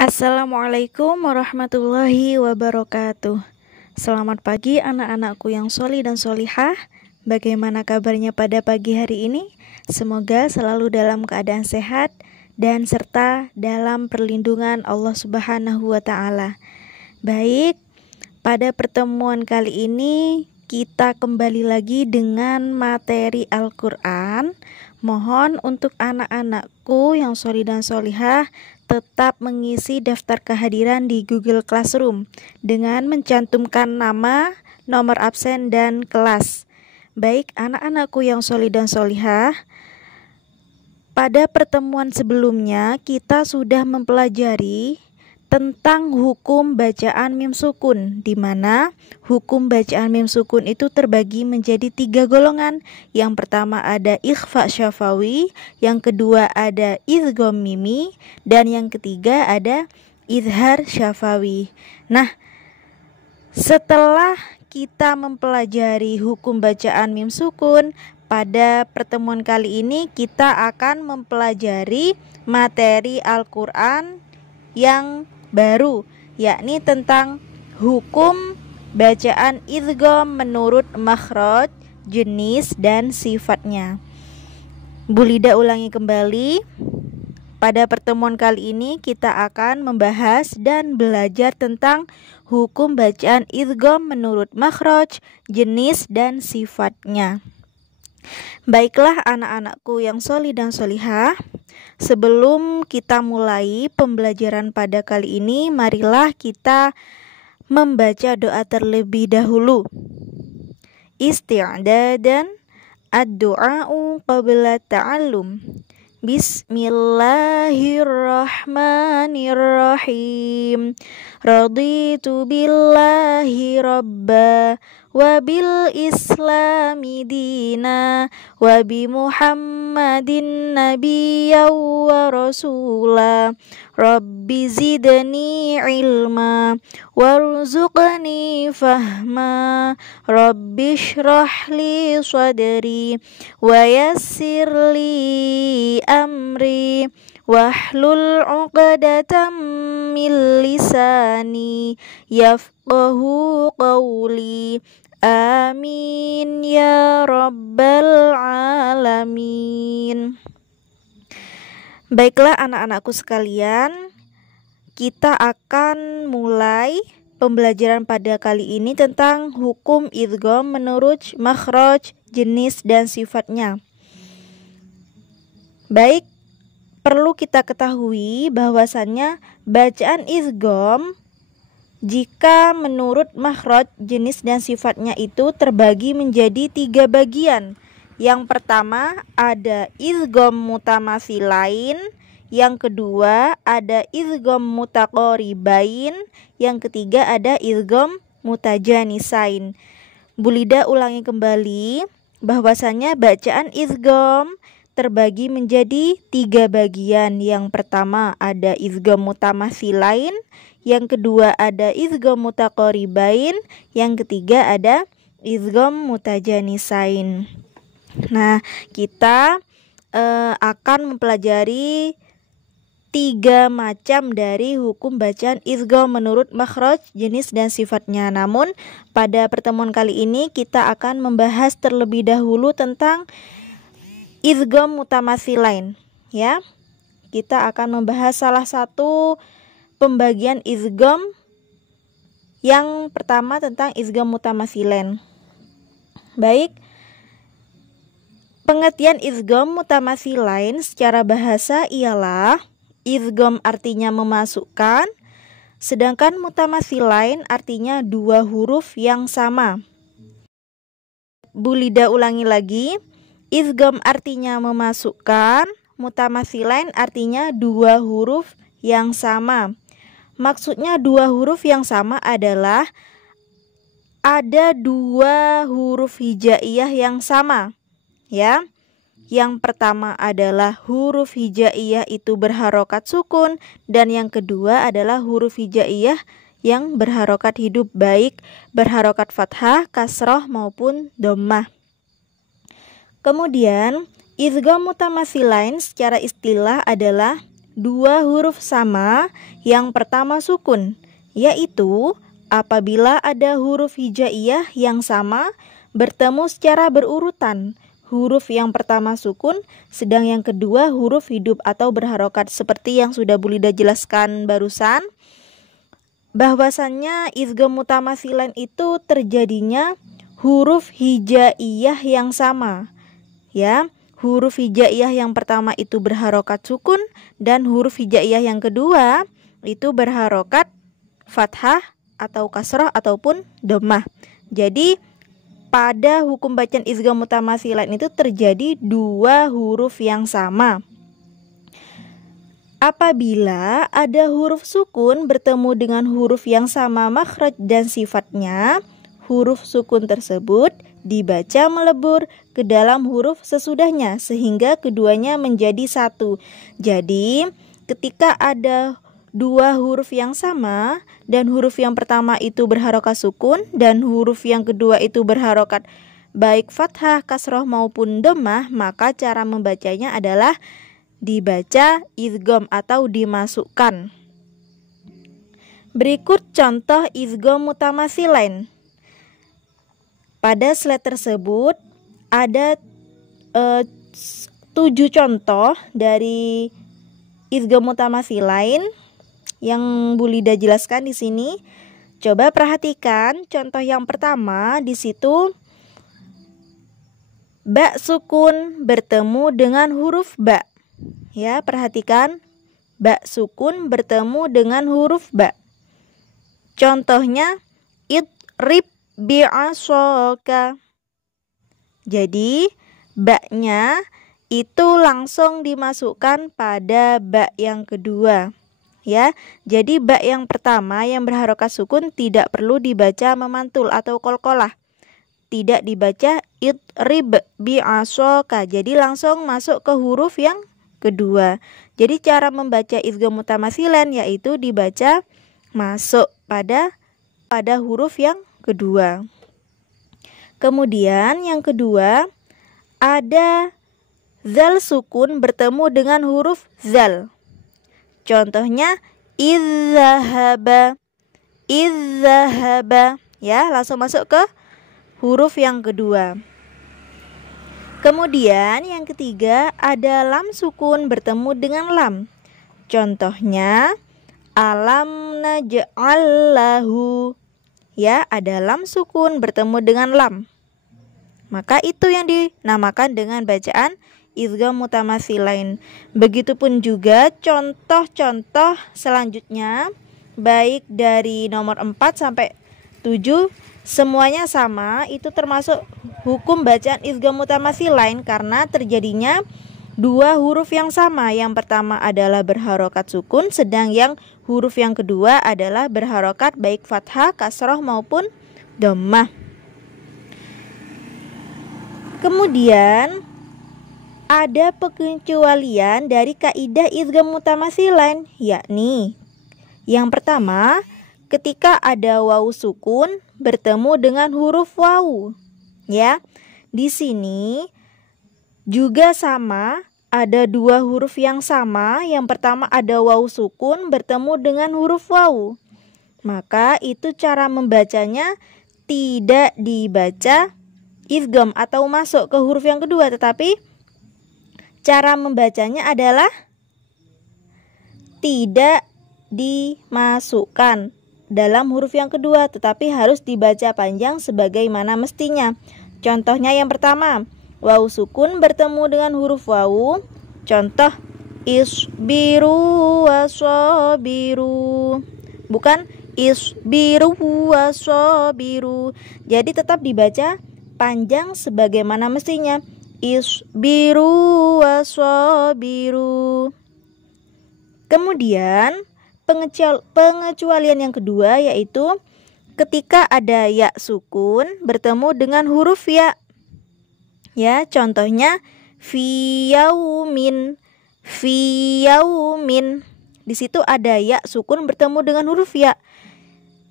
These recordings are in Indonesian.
Assalamualaikum warahmatullahi wabarakatuh. Selamat pagi anak-anakku yang sholih dan sholihah. Bagaimana kabarnya pada pagi hari ini? Semoga selalu dalam keadaan sehat dan serta dalam perlindungan Allah Subhanahu wa Ta'ala. Baik, pada pertemuan kali ini kita kembali lagi dengan materi Al-Quran. Mohon untuk anak-anakku yang sholih dan sholihah tetap mengisi daftar kehadiran di Google Classroom dengan mencantumkan nama, nomor absen, dan kelas. Baik anak-anakku yang sholih dan sholihah, pada pertemuan sebelumnya kita sudah mempelajari tentang hukum bacaan mim sukun, di mana hukum bacaan mim sukun itu terbagi menjadi 3 golongan. Yang pertama ada ikhfa syafawi, yang kedua ada idgham mimi, dan yang ketiga ada izhar syafawi. Nah, setelah kita mempelajari hukum bacaan mim sukun, pada pertemuan kali ini kita akan mempelajari materi Al-Quran yang baru, yakni tentang hukum bacaan idgham menurut makhraj, jenis, dan sifatnya. Bu Lida ulangi kembali. Pada pertemuan kali ini kita akan membahas dan belajar tentang hukum bacaan idgham menurut makhraj, jenis, dan sifatnya. Baiklah anak-anakku yang sholih dan sholihah, sebelum kita mulai pembelajaran pada kali ini, marilah kita membaca doa terlebih dahulu. Isti'dadan ad-du'a'u qabla ta'allum. Bismillahirrahmanirrahim. Raditu billahi rabba wa bil islami dina wa bi muhammadin nabiyya wa rasula. Rabbi zidni ilma warzuqni fahma. Rabbi shrah li sadri wa yassir li amri wahlul 'uqdatam min lisani yafqahu qawli. Amin ya rabbal alamin. Baiklah anak-anakku sekalian, kita akan mulai pembelajaran pada kali ini tentang hukum idgham menurut makhraj, jenis, dan sifatnya. Baik, perlu kita ketahui bahwasannya bacaan idgham jika menurut makhraj, jenis, dan sifatnya itu terbagi menjadi 3 bagian. Yang pertama ada idgham mutamatsilain, yang kedua ada idgham mutaqaribain, yang ketiga ada idgham mutajanisain. Bu Lida ulangi kembali bahwasannya bacaan idgham terbagi menjadi 3 bagian. Yang pertama ada idgham mutamatsilain, yang kedua ada idgham mutaqaribain, yang ketiga ada idgham mutajanisain. Nah, kita akan mempelajari 3 macam dari hukum bacaan idgham menurut makhraj, jenis, dan sifatnya. Namun pada pertemuan kali ini kita akan membahas terlebih dahulu tentang idgham mutamatsilain, ya. Kita akan membahas salah satu pembagian idgham. Yang pertama tentang idgham mutamatsilain. Baik, pengertian idgham mutamatsilain secara bahasa ialah idgham artinya memasukkan, sedangkan mutamatsilain artinya 2 huruf yang sama. Bu Lida ulangi lagi. Idgham artinya memasukkan, mutamatsilain artinya 2 huruf yang sama. Maksudnya 2 huruf yang sama adalah ada 2 huruf hijaiyah yang sama, ya. Yang pertama adalah huruf hijaiyah itu berharokat sukun, dan yang kedua adalah huruf hijaiyah yang berharokat hidup, baik berharokat fathah, kasroh maupun dhammah. Kemudian idgham mutamatsilain secara istilah adalah dua huruf sama yang pertama sukun, yaitu apabila ada huruf hijaiyah yang sama bertemu secara berurutan. Huruf yang pertama sukun, sedang yang kedua huruf hidup atau berharokat. Seperti yang sudah Bu Lida jelaskan barusan, bahwasannya idgham mutamatsilain itu terjadinya huruf hijaiyah yang sama. Ya, huruf hijaiyah yang pertama itu berharokat sukun dan huruf hijaiyah yang kedua itu berharokat fathah atau kasrah ataupun dhammah. Jadi pada hukum bacaan idgham mutamatsilain itu terjadi dua huruf yang sama. Apabila ada huruf sukun bertemu dengan huruf yang sama makhraj dan sifatnya, huruf sukun tersebut dibaca melebur ke dalam huruf sesudahnya sehingga keduanya menjadi satu. Jadi ketika ada dua huruf yang sama dan huruf yang pertama itu berharokat sukun dan huruf yang kedua itu berharokat baik fathah, kasroh maupun dhammah, maka cara membacanya adalah dibaca idgham atau dimasukkan. Berikut contoh idgham mutamatsilain. Pada slide tersebut ada 7 contoh dari idgham mutamatsilain yang Bu Lida jelaskan di sini. Coba perhatikan contoh yang pertama, di situ ba sukun bertemu dengan huruf ba. Ya, perhatikan ba sukun bertemu dengan huruf ba. Contohnya idrib bi'ashoka. Jadi ba-nya itu langsung dimasukkan pada ba yang kedua. Ya, jadi ba yang pertama yang berharokat sukun tidak perlu dibaca memantul atau qalqalah. Tidak dibaca idrib bi'ashoka. Jadi langsung masuk ke huruf yang kedua. Jadi cara membaca idgham mutamatsilain yaitu dibaca masuk pada huruf yang kedua. Kemudian yang kedua ada zal sukun bertemu dengan huruf zal. Contohnya idzahaba. Ya, langsung masuk ke huruf yang kedua. Kemudian yang ketiga ada lam sukun bertemu dengan lam. Contohnya alam naj'al lahu. Ya, ada lam sukun bertemu dengan lam. Maka itu yang dinamakan dengan bacaan idgham mutamatsilain. Begitupun juga contoh-contoh selanjutnya, baik dari nomor 4 sampai 7 semuanya sama, itu termasuk hukum bacaan idgham mutamatsilain karena terjadinya dua huruf yang sama. Yang pertama adalah berharokat sukun, sedang yang huruf yang kedua adalah berharokat baik fathah, kasroh maupun dhammah. Kemudian ada pengecualian dari kaidah idgham mutamatsilain, yakni yang pertama, ketika ada wawu sukun bertemu dengan huruf wawu. Ya, di sini juga sama, ada dua huruf yang sama. Yang pertama ada wawu sukun bertemu dengan huruf wawu. Maka itu cara membacanya tidak dibaca idgham atau masuk ke huruf yang kedua, tetapi cara membacanya adalah tidak dimasukkan dalam huruf yang kedua, tetapi harus dibaca panjang sebagaimana mestinya. Contohnya yang pertama, wawu sukun bertemu dengan huruf wawu. Contoh isbiru wasabiru, bukan isbiru wasabiru. Jadi tetap dibaca panjang sebagaimana mestinya. Isbiru wasabiru. Kemudian pengecualian yang kedua yaitu ketika ada ya sukun bertemu dengan huruf ya. Ya, contohnya fiyaumin. Di situ ada ya sukun bertemu dengan huruf ya.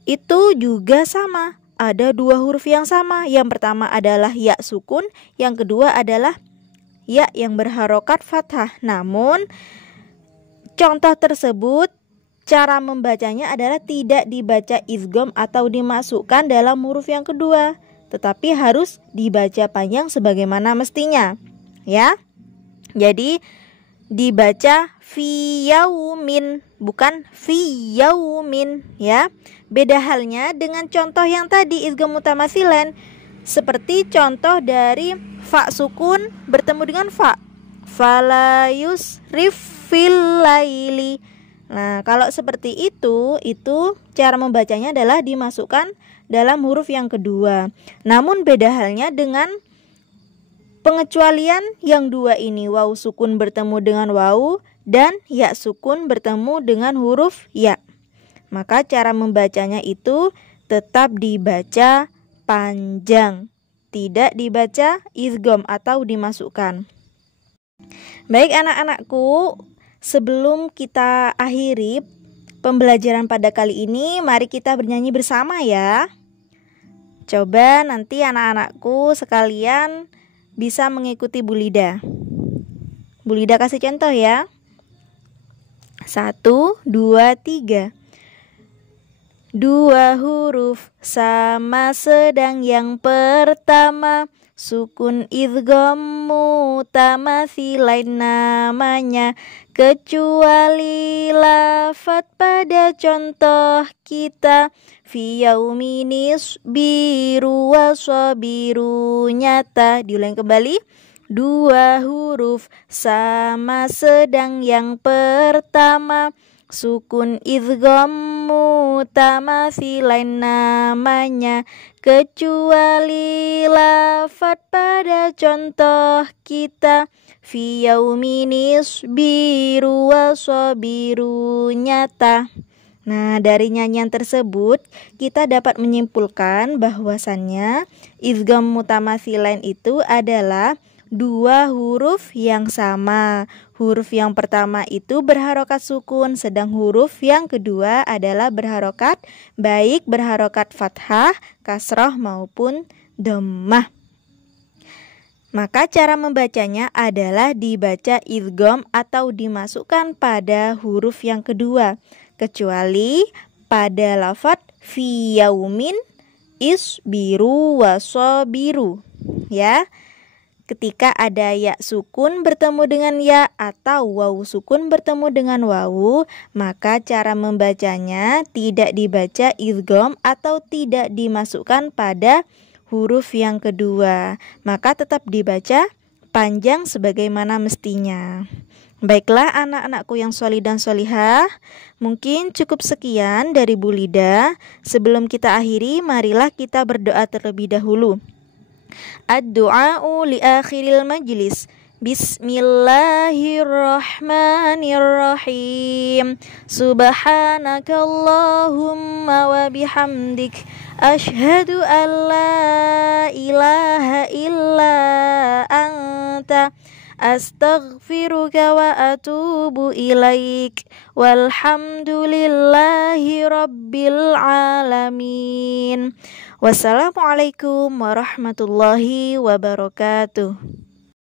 Itu juga sama, ada dua huruf yang sama. Yang pertama adalah ya sukun, yang kedua adalah ya yang berharokat fathah. Namun contoh tersebut cara membacanya adalah tidak dibaca idgham atau dimasukkan dalam huruf yang kedua, tetapi harus dibaca panjang sebagaimana mestinya, ya. Jadi dibaca fi yaumin, bukan fi yaumin, ya. Beda halnya dengan contoh yang tadi idgham mutamatsilan, seperti contoh dari fa sukun bertemu dengan fa, fala yusrif fil laili. Nah, kalau seperti itu cara membacanya adalah dimasukkan dalam huruf yang kedua. Namun beda halnya dengan pengecualian yang dua ini, waw sukun bertemu dengan waw dan ya sukun bertemu dengan huruf ya. Maka cara membacanya itu tetap dibaca panjang, tidak dibaca idgham atau dimasukkan. Baik anak-anakku, sebelum kita akhiri pembelajaran pada kali ini, mari kita bernyanyi bersama ya. Coba nanti anak-anakku sekalian bisa mengikuti Bu Lida. Bu Lida kasih contoh ya. 1, 2, 3. Dua huruf sama sedang yang pertama sukun idgham mutamatsilain namanya, kecuali lafadz pada contoh kita fi yauminis biru wasabiru nyata. Diulang kembali. Dua huruf sama sedang yang pertama sukun idgham mutamatsilain namanya, kecuali lafadz pada contoh kita fi yauminis biru wasabiru nyata. Nah, dari nyanyian tersebut kita dapat menyimpulkan bahwasannya idgham mutamatsilain itu adalah dua huruf yang sama. Huruf yang pertama itu berharokat sukun, sedang huruf yang kedua adalah berharokat, baik berharokat fathah, kasroh maupun dhammah. Maka cara membacanya adalah dibaca idgham atau dimasukkan pada huruf yang kedua, kecuali pada lafadz fi yaumin isbiru wasabiru, ya. Ketika ada ya sukun bertemu dengan ya atau waw sukun bertemu dengan waw, maka cara membacanya tidak dibaca idgham atau tidak dimasukkan pada huruf yang kedua, maka tetap dibaca panjang sebagaimana mestinya. Baiklah anak-anakku yang sholih dan sholihah, mungkin cukup sekian dari Bu Lida. Sebelum kita akhiri, marilah kita berdoa terlebih dahulu. Ad-du'a'u li akhiril majlis. Bismillahirrahmanirrahim. Subhanakallahumma wa bihamdik, asyhadu an la ilaha illa anta, astaghfiruka wa atubu ilaik. Walhamdulillahi rabbil alamin. Wassalamualaikum warahmatullahi wabarakatuh.